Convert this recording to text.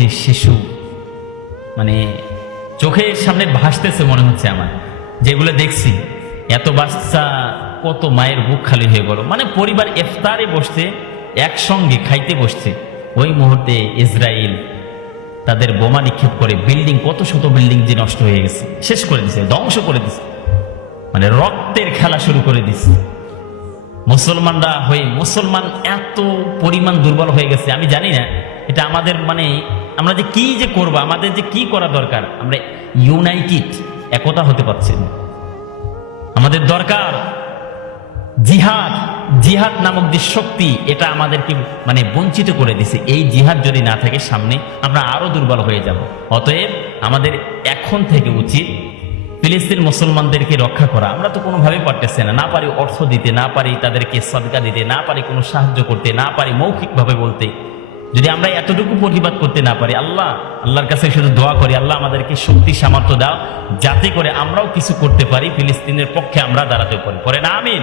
যে শিশু, মানে চোখের সামনে ভাসতেছে মনে হচ্ছে আমার, যেগুলো দেখছি। এত বাচ্চা, কত মায়ের বুক খালি হয়ে গেল। মানে পরিবার ইফতারে বসছে, একসঙ্গে খাইতে বসছে, ওই মুহূর্তে ইসরায়েল তাদের বোমা নিক্ষেপ করে বিল্ডিং, কত শত বিল্ডিং যে নষ্ট হয়ে গেছে, শেষ করে দিছে, ধ্বংস করে দিছে। মানে রক্তের খেলা শুরু করে দিছে। মুসলমানরা হয়ে, মুসলমান এত পরিমাণ দুর্বল হয়ে গেছে, আমি জানি না এটা আমাদের, মানে আমরা যে কি যে করবো, আমাদের যে কি করা দরকার, আমরা ইউনাইটেড, একতা হতে পারছি না। আমাদের দরকার জিহাদ। জিহাদ নামক যে শক্তি, এটা আমাদেরকে মানে বঞ্চিত করে দিছে। এই জিহাদ যদি না থাকে সামনে, আমরা আরো দুর্বল হয়ে যাব। অতএব আমাদের এখন থেকে উচিত ফিলিস্তিন মুসলমানদেরকে রক্ষা করা। আমরা তো কোনোভাবেই পারতেছি না, না পারি অর্থ দিতে, না পারি তাদেরকে সাদকা দিতে, না পারি কোনো সাহায্য করতে, না পারি মৌখিকভাবে বলতে। যদি আমরা এতটুকু প্রতিবাদ করতে না পারি, আল্লাহর কাছে শুধু দোয়া করি, আল্লাহ আমাদেরকে শক্তি সামর্থ্য দাও, যাতে করে আমরাও কিছু করতে পারি, ফিলিস্তিনের পক্ষে আমরা দাঁড়াতে পারি। পরে না আমিন।